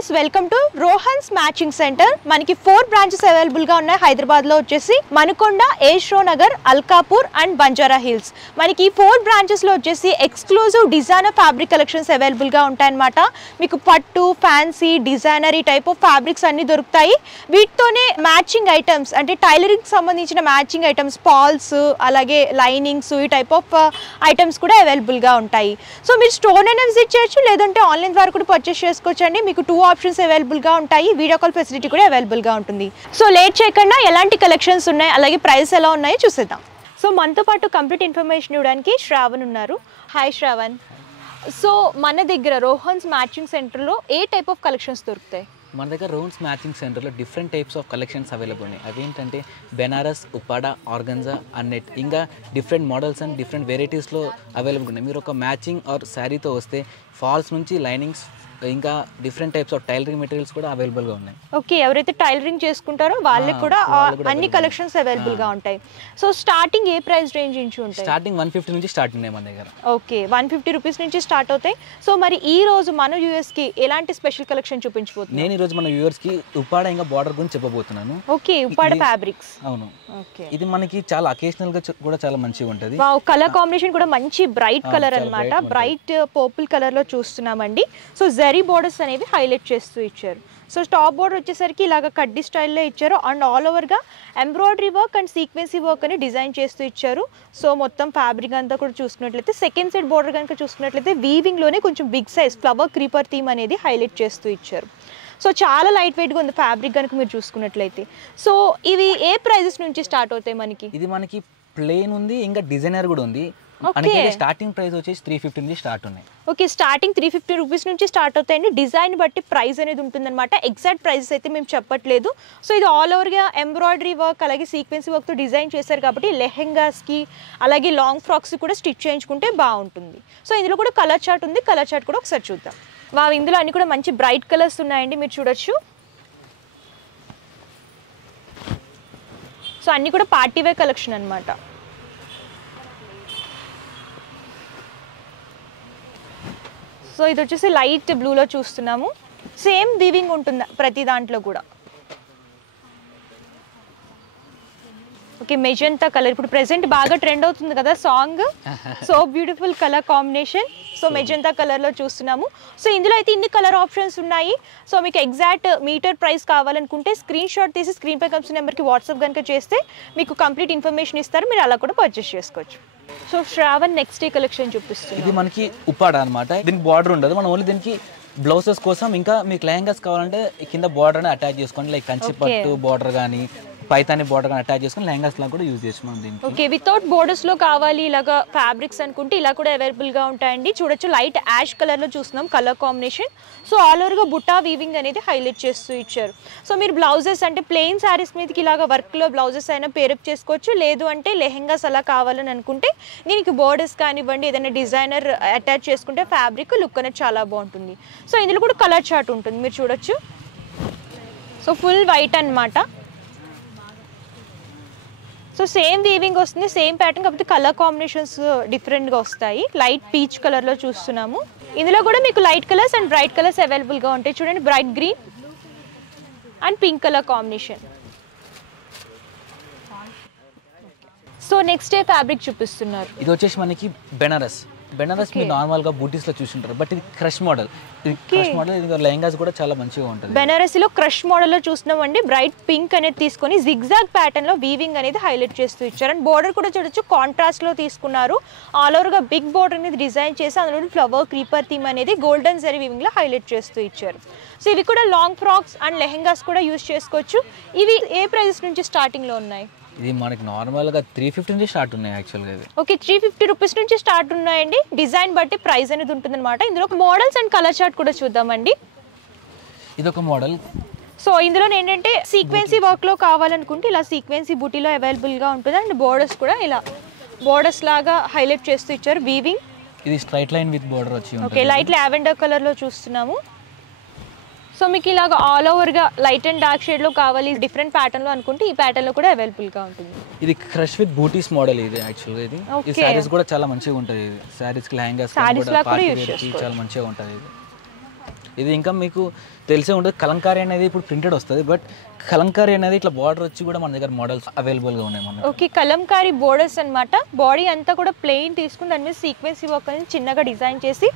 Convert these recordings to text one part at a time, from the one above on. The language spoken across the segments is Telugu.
Viewers welcome to Rohan's matching centre. మనకి 4 బ్రాంచెస్ అవైలబుల్ గా ఉన్నాయి హైదరాబాద్ లో. వచ్చేసి మనకొండ, యశ్వంత్ నగర్, అల్కాపూర్ అండ్ బంజారా హిల్స్. మనకి 4 బ్రాంచెస్ లో వచ్చేసి exclusive designer fabric collections available గా ఉంటాయన్నమాట. మీకు పట్టు, ఫ్యాన్సీ, డిజైనర్ ఈ టైప్ ఆఫ్ ఫ్యాబ్రిక్స్ అన్ని దొరుకుతాయి. వీటితోనే మ్యాచింగ్ ఐటమ్స్ అంటే టైలరింగ్ సంబంధించిన మ్యాచింగ్ ఐటమ్స్, పాల్స్, అలాగే లైనింగ్స్ ఈ టైప్ ఆఫ్ ఐటమ్స్ కూడా అవైలబుల్ గా ఉంటాయి. సో మీరు స్టోర్ అయినా విజిట్ చేయొచ్చు, లేదంటే ఆన్లైన్ ద్వారా కూడా పర్చేస్ చేసుకోవచ్చు అండి. మీకు 2 ఆప్షన్స్ అవైలబుల్ గా ఉంటాయి. వీడియో కాల్ ఫెసిలిటీ కూడా అవైలబుల్ గా ఉంటుంది. సో లేట్ చేయకుండా ఎలాంటి కలెక్షన్స్ ఉన్నాయి, అలాగే ప్రైస్ ఎలా ఉన్నాయో చూసేద్దాం. సో మనతో పాటు కంప్లీట్ ఇన్ఫర్మేషన్ ఇవ్వడానికి శ్రావణ్ ఉన్నారు. హాయ్ శ్రావణ్. సో మన దగ్గర రోహన్స్ మ్యాచింగ్ సెంటర్లో ఏ టైప్ ఆఫ్ కలెక్షన్స్ దొరుకుతాయి? మన దగ్గర రోహన్స్ మ్యాచింగ్ సెంటర్లో different types of collections available ఉన్నాయి. అవేంటంటే బెనారస్, ఉప్పాడా, ఆర్గంజా, అన్నెట్, ఇంకా డిఫరెంట్ మోడల్స్ అండ్ డిఫరెంట్ వెరైటీస్లో అవైలబుల్ ఉన్నాయి. మీరు ఒక మ్యాచింగ్ ఆర్ శారీతో వస్తే ఫాల్స్ నుంచి లైనింగ్స్, ఇంకా different types of tailoring materials కూడా అవైలబుల్గా ఉన్నాయి. ఓకే, ఎవరైతే టైలరింగ్ చేసుకుంటారో వాళ్ళకి కూడా అన్ని కలెక్షన్స్ అవైలబుల్గా ఉంటాయి. సో స్టార్టింగ్ ఏ ప్రైస్ రేంజ్ నుంచి ఉంటాయి? స్టార్టింగ్ 150 నుంచి స్టార్ట్ ఉన్నాయి మన దగ్గర. ఓకే, 150 రూపీస్ నుంచి స్టార్ట్ అవుతాయి. సో మరి ఈ రోజు మన యూఎస్కి ఎలాంటి స్పెషల్ కలెక్షన్ చూపించబోతున్నాను? నేను ఈరోజు మన వ్యూవర్స్కి ఉప్పాడా ఇంకా బార్డర్ గురించి చెప్పబోతున్నాను. Okay, Uppada fabrics. అవును, ఇది మనకి చాలా అకేషనల్గా కూడా చాలా మంచిగా ఉంటుంది. కలర్ కాంబినేషన్ కూడా మంచి బ్రైట్ కలర్ అన్నమాట. బ్రైట్ పర్పుల్ కలర్లో చూస్తున్నామండి. సో జరీ బోర్డర్స్ అనేవి హైలైట్ చేస్తూ ఇచ్చారు. సో టాప్ బోర్డర్ వచ్చేసరికి ఇలాగ కడ్డీ స్టైల్లో ఇచ్చారు అండ్ ఆల్ ఓవర్గా ఎంబ్రాయిడరీ వర్క్ అండ్ సీక్వెన్సీ వర్క్ అని డిజైన్ చేస్తూ ఇచ్చారు. సో మొత్తం ఫ్యాబ్రిక్ అంతా కూడా చూసుకున్నట్లయితే సెకండ్ సైడ్ బోర్డర్ కనుక చూసుకున్నట్లయితే వీవింగ్లోనే కొంచెం big size flower creeper theme అనేది హైలైట్ చేస్తూ ఇచ్చారు. సో చాలా లైట్ వెయిట్గా ఉంది ఫ్యాబ్రిక్ కనుక మీరు చూసుకున్నట్లయితే. సో ఇవి ఏ ప్రైజెస్ నుంచి స్టార్ట్ అవుతాయి మనకి? ఇది మనకి ప్లెయిన్ ఉంది, ఇంకా డిజైనర్ కూడా ఉంది. స్టార్టింగ్ ప్రైస్ వచ్చేసి 350 నుంచి స్టార్ట్ ఉన్నాయి. ఓకే, స్టార్టింగ్ 350 రూపీస్ నుంచి స్టార్ట్ అవుతాయండి. డిజైన్ బట్టి ప్రైస్ అనేది ఉంటుందన్నమాట. ఎగ్జాక్ట్ ప్రైసెస్ అయితే మేము చెప్పట్లేదు. సో ఇది ఆల్ ఓవర్గా ఎంబ్రాయిడరీ వర్క్ అలాగే సీక్వెన్సీ వర్క్తో డిజైన్ చేశారు కాబట్టి లెహెంగాస్కి అలాగే లాంగ్ ఫ్రాక్స్ కూడా స్టిచ్ చేయించుకుంటే బాగుంటుంది. సో ఇందులో కూడా కలర్ చార్ట్ ఉంది. కలర్ చార్ట్ కూడా ఒకసారి చూద్దాం. ఇందులో అన్ని కూడా మంచి బ్రైట్ కలర్స్ ఉన్నాయండి, మీరు చూడొచ్చు. సో అన్ని కూడా పార్టీ వేర్ కలెక్షన్ అనమాట. సో ఇది వచ్చేసి లైట్ బ్లూలో చూస్తున్నాము. సేమ్ వీవింగ్ ఉంటుంది ప్రతి దాంట్లో కూడా. ఓకే, మెజెంతా కలర్ ఇప్పుడు ప్రెసెంట్ బాగా ట్రెండ్ అవుతుంది కదా song. So beautiful colour combination. So magenta కలర్లో చూస్తున్నాము. సో ఇందులో అయితే ఇన్ని కలర్ ఆప్షన్స్ ఉన్నాయి. సో మీకు ఎగ్జాక్ట్ మీటర్ ప్రైస్ కావాలనుకుంటే స్క్రీన్ షాట్ తీసి స్క్రీన్ పై కనిపిస్తున్న నెంబర్కి వాట్సాప్ కనుక చేస్తే మీకు కంప్లీట్ ఇన్ఫర్మేషన్ ఇస్తారు. మీరు అలా కూడా పర్చేస్ చేసుకోవచ్చు. So Shravan next day collection చూపిస్తుంది. ఇది మనకి ఉప్పాడా అనమాట. దీనికి బార్డర్ ఉండదు, మనం ఓన్లీ దీనికి బ్లౌజెస్ కోసం ఇంకా మీకు లెహంగాస్ కావాలంటే కింద బార్డర్ అని అటాచ్ చేసుకోండి. లైక్ కంచి పట్టు బార్డర్ కానీ పైతాని బార్డర్ కానీ అటాచ్ చేసుకుని లెహంగాస్ లా కూడా యూజ్ చేస్తున్నాం దీనికి. ఓకే, వితౌట్ బోర్డర్స్ లో కావాలి ఇలాగా ఫ్యాబ్రిక్స్ అనుకుంటే ఇలా కూడా అవైలబుల్ గా ఉంటాయండి. చూడొచ్చు, లైట్ యాష్ కలర్ లో చూస్తున్నాం colour combination. So all over గా బుట్టా వీవింగ్ అనేది హైలైట్ చేస్తూ ఇచ్చారు. సో మీరు బ్లౌజెస్ అంటే ప్లెయిన్ శారీస్ మీదకి ఇలాగా వర్క్ లో బ్లౌజెస్ అయినా పేరప్ చేసుకోవచ్చు, లేదు అంటే లెహంగాస్ అలా కావాలని అనుకుంటే దీనికి బోర్డర్స్ కానివ్వండి ఏదైనా డిజైనర్ అటాచ్ చేసుకుంటే ఫ్యాబ్రిక్ లుక్ అనేది చాలా బాగుంటుంది. సో ఇందులో కూడా కలర్ చార్ట్ ఉంటుంది, మీరు చూడొచ్చు. సో ఫుల్ వైట్ అన్నమాట. సో సేమ్ వీవింగ్ వస్తుంది, సేమ్ ప్యాటర్న్, కాకపోతే కలర్ కాంబినేషన్స్ డిఫరెంట్గా వస్తాయి. లైట్ పీచ్ కలర్లో చూస్తున్నాము. ఇందులో కూడా మీకు light colours and bright colours అవైలబుల్గా ఉంటాయి. చూడండి, bright green and pink colour combination. So next day fabric చూపిస్తున్నారు. ఇది వచ్చేసి మనకి బెనారస్. బెనారస్ మీరు నార్మల్గా బూటీస్లో చూసుంటారు, బట్ ఇది క్రష్ మోడల్. క్రష్ మోడల్ ఇది లెహంగాస్ కూడా చాలా మంచిగా ఉంటుంది. బెనారసీలో క్రష్ మోడల్లో చూస్తున్నామండి. బ్రైట్ పింక్ అనేది తీసుకొని జిగ్జాగ్ ప్యాటర్న్లో వీవింగ్ అనేది హైలైట్ చేస్తూ ఇచ్చారు. అండ్ బోర్డర్ కూడా చూడొచ్చు, కాంట్రాస్ట్లో తీసుకున్నారు. ఆల్ ఓవర్గా బిగ్ బోర్డర్ అనేది డిజైన్ చేసి అందులో ఫ్లవర్ క్రీపర్ థీమ్ అనేది గోల్డెన్ జరీ వీవింగ్లో హైలైట్ చేస్తూ ఇచ్చారు. సో ఇవి కూడా లాంగ్ ఫ్రాక్స్ అండ్ లెహంగాస్ కూడా యూజ్ చేసుకోవచ్చు. ఇవి ఏ ప్రైజెస్ నుంచి స్టార్టింగ్లో ఉన్నాయి? ఇది మనకి నార్మల్గా 350 నుంచి స్టార్ట్ ఉన్నాయి యాక్చువల్గా. ఇది ఓకే, 350 రూపీస్ నుంచి స్టార్ట్ ఉన్నాయండి. డిజైన్ బట్టి ప్రైస్ అనేది ఉంటుంది అనమాట. ఇందులో మోడల్స్ అండ్ కలర్ చార్ట్ కూడా చూద్దామండి. ఇది ఒక మోడల్. సో ఇందులో ఏంటంటే సీక్వెన్సీ వర్క్లో కావాలనుకుంటే ఇలా సీక్వెన్సీ బూటీలో అవైలబుల్గా ఉంటుంది. అండ్ బోర్డర్స్ కూడా ఇలా బోర్డర్స్ లాగా హైలైట్ చేస్తూ ఇచ్చారు వీవింగ్. ఇది స్ట్రైట్ లైన్ విత్ బోర్డర్ వచ్చి ఉంటుంది. ఓకే, లైట్ లావెండర్ కలర్లో చూస్తున్నాము. సో మీకు ఇలాగ ఆల్ ఓవర్గా లైట్ అండ్ డార్క్ షేడ్లో కావాలి డిఫరెంట్ ప్యాటర్న్లో అనుకుంటే ఈ ప్యాటర్న్లో కూడా అవైలబుల్గా ఉంటుంది. ఇది క్రష్ విత్ బూటీస్ మోడల్. ఇది యాక్చువల్గా ఈ సారీస్ కూడా చాలా మంచిగా ఉంటుంది. సారీస్కి లెహంగాస్ చాలా మంచిగా ఉంటుంది. ఇది ఇంకా మీకు తెలిసే ఉంటుంది, కలంకారీ అనేది ఇప్పుడు ప్రింటెడ్ వస్తుంది, బట్ కలంకారీ అనేది ఇట్లా బార్డర్ వచ్చి కూడా మన దగ్గర మోడల్స్ అవైలబుల్గా ఉన్నాయి మనకి. ఓకే, కలంకారీ బోర్డర్స్ అనమాట. బాడీ అంతా కూడా ప్లెయిన్ తీసుకుని దాని మీద సీక్వెన్స్ వర్క్ అనేది చిన్నగా డిజైన్ చేసి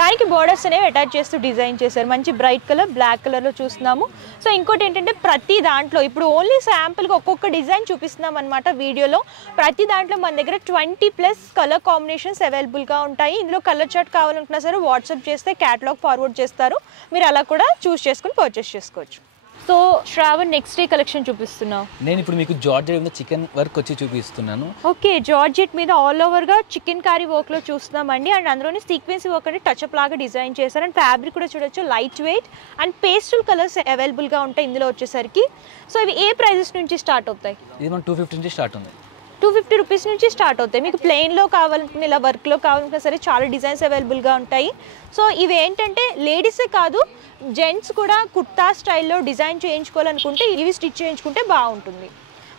దానికి బోర్డర్స్ అనేవి అటాచ్ చేస్తూ డిజైన్ చేశారు. మంచి బ్రైట్ కలర్, బ్లాక్ కలర్లో చూస్తున్నాము. సో ఇంకోటి ఏంటంటే ప్రతి దాంట్లో ఇప్పుడు ఓన్లీ శాంపుల్గా ఒక్కొక్క డిజైన్ చూపిస్తున్నాం అనమాట వీడియోలో. ప్రతి దాంట్లో మన దగ్గర 20+ కలర్ కాంబినేషన్స్ అవైలబుల్గా ఉంటాయి. ఇందులో కలర్ చార్ట్ కావాలనుకున్నా సరే వాట్సాప్ చేస్తే క్యాటలాగ్ ఫార్వర్డ్ చేస్తారు, మీరు అలా కూడా చూస్ చేసుకుని పర్చేస్ చేసుకోవచ్చు. So Shravan, next day collection చూపిస్తున్నావు. నేను ఇప్పుడు మీకు జార్జెట్ మీద చికెన్ వర్క్ వచ్చి చూపిస్తున్నాను. ఓకే, జార్జెట్ మీద ఆల్ ఓవర్గా చికెన్ కారీ వర్క్లో చూస్తున్నామండి. అండ్ అందులోని సీక్వెన్స్ వర్క్ అంటే టచ్అప్ లాగా డిజైన్ చేశారు. అండ్ ఫ్యాబ్రిక్ కూడా చూడొచ్చు, light weight and pastel colours అవైలబుల్గా ఉంటాయి ఇందులో వచ్చేసరికి. సో ఇవి ఏ ప్రైజెస్ నుంచి స్టార్ట్ అవుతాయి? ఇది మన 250 నుంచి స్టార్ట్ ఉంది. 250 రూపీస్ నుంచి స్టార్ట్ అవుతాయి. మీకు ప్లెయిన్లో కావాలనుకున్న, ఇలా వర్క్లో కావాలనుకున్నా సరే చాలా డిజైన్స్ అవైలబుల్గా ఉంటాయి. సో ఇవి ఏంటంటే లేడీసే కాదు, జెంట్స్ కూడా కుర్తా స్టైల్లో డిజైన్ చేయించుకోవాలనుకుంటే ఇవి స్టిచ్ చేయించుకుంటే బాగుంటుంది.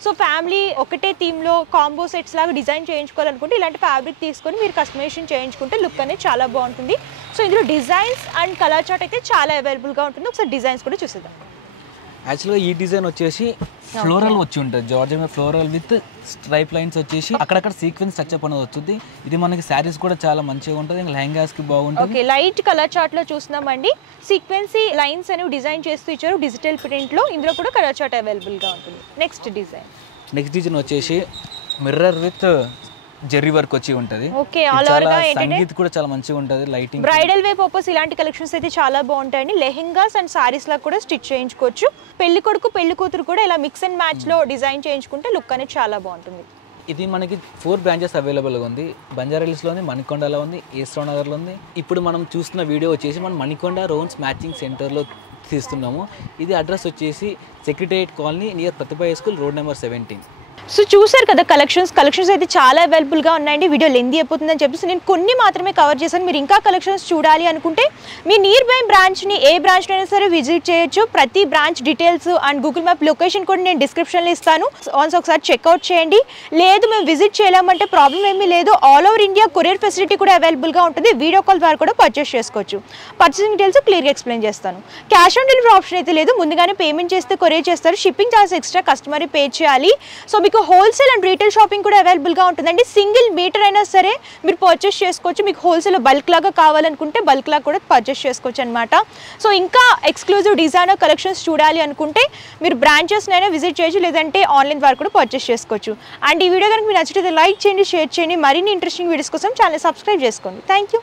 సో ఫ్యామిలీ ఒకటే థీమ్లో కాంబో సెట్స్ లాగా డిజైన్ చేయించుకోవాలనుకుంటే ఇలాంటి ఫ్యాబ్రిక్ తీసుకొని మీరు కస్టమైజేషన్ చేయించుకుంటే లుక్ అనేది చాలా బాగుంటుంది. సో ఇందులో డిజైన్స్ అండ్ కలర్ చార్ట్ అయితే చాలా అవైలబుల్గా ఉంటుంది. ఒకసారి డిజైన్స్ కూడా చూసేద్దాం. యాక్చువల్గా ఈ డిజైన్ వచ్చేసి ఫ్లోరల్ వచ్చి ఉంటుంది, georgette floral with stripe lines వచ్చేసి అక్కడక్కడ సీక్వెన్స్ టచ్అప్ అనేది వస్తుంది. ఇది మనకి శారీస్ కూడా చాలా మంచిగా ఉంటుంది, ఇంకా లెహంగాస్కి బాగుంటుంది. ఓకే, లైట్ కలర్ చార్ట్లో చూస్తున్నామండి. సీక్వెన్సీ లైన్స్ అనేవి డిజైన్ చేస్తూ ఇచ్చారు డిజిటల్ ప్రింట్లో. ఇందులో కూడా కలర్ చార్ట్ అవైలబుల్గా ఉంటుంది. నెక్స్ట్ డిజైన్ వచ్చేసి మిర్రర్ విత్ జెర్రీ వర్క్ వచ్చి ఉంటుంది. ఓకే, ఆల్ ఓవర్ గా సంగీత్ కూడా చాలా మంచిగా ఉంటుంది. లైటింగ్, బ్రైడల్ వే పర్పస్ ఇలాంటి కలెక్షన్స్ అయితే చాలా బాగుంటాయండి. లెహెంగాస్ అండ్ సారీస్ లా కూడా స్టిచ్ చేయించుకోవచ్చు. పెళ్లి కొడుకు పెళ్లి కూతురు కూడా ఇలా మిక్స్ అండ్ మ్యాచ్ లో డిజైన్ చేయించుకుంటే లుక్ అనేది చాలా బాగుంటుంది. ఇది మనకి 4 బ్రాంచెస్ అవైలబుల్గా ఉంది. బంజారా హిల్స్లో ఉంది, మణికొండలో ఉంది, ఏస్రావ్ నగర్లో ఉంది. ఇప్పుడు మనం చూస్తున్న వీడియో వచ్చేసి మనం మణికొండ రోన్స్ మ్యాచింగ్ సెంటర్లో తీస్తున్నాము. ఇది అడ్రస్ వచ్చేసి secretariat colony near Pratibha high school, road number 17. So చూసారు కదా కలెక్షన్స్ అయితే చాలా అవైలబుల్గా ఉన్నాయండి. వీడియో లెంతీ అయిపోతుందని చెప్పేసి నేను కొన్ని మాత్రమే కవర్ చేశాను. మీరు ఇంకా కలెక్షన్స్ చూడాలి అనుకుంటే మీ నియర్ బై బ్రాంచ్ని ఏ బ్రాంచ్లో అయినా సరే విజిట్ చేయొచ్చు. ప్రతి branch details and Google map location కూడా నేను డిస్క్రిప్షన్లో ఇస్తాను. ఆల్సో ఒకసారి చెక్అవుట్ చేయండి. లేదు మేము విజిట్ చేయలేమంటే ప్రాబ్లం ఏమీ లేదు, all over India courier facility కూడా అవైలబుల్గా ఉంటుంది. వీడియో కాల్ ద్వారా కూడా పర్చేస్ చేసుకోవచ్చు. పర్చేసింగ్ డీటెయిల్స్ క్లియర్గా ఎక్స్ప్లెయిన్ చేస్తాను. క్యాష్ ఆన్ డెలివరీ ఆప్షన్ అయితే లేదు, ముందుగానే పేమెంట్ చేస్తే కొరియర్ చేస్తారు. Shipping charge extra customer pay చేయాలి. సో మీకు హోల్సేల్ అండ్ రీటైల్ షాపింగ్ కూడా అవైలబుల్గా ఉంటుందండి. సింగిల్ మీటర్ అయినా సరే మీరు పర్చేస్ చేసుకోవచ్చు. మీకు హోల్సేల్ బల్క్ లాగా కావాలనుకుంటే బల్క్ లాగా కూడా పర్చేస్ చేసుకోవచ్చు అనమాట. సో ఇంకా ఎక్స్క్లూజివ్ డిజైనర్ కలెక్షన్స్ చూడాలి అనుకుంటే మీరు బ్రాంచెస్నైనా విజిట్ చేయొచ్చు, లేదంటే ఆన్లైన్ ద్వారా కూడా పర్చేస్ చేసుకోవచ్చు. అండ్ ఈ వీడియో కనుక మీకు నచ్చితే లైక్ చేయండి, షేర్ చేయండి. మరిన్ని ఇంట్రెస్టింగ్ వీడియోస్ కోసం ఛానల్ సబ్స్క్రైబ్ చేసుకోండి. Thank you.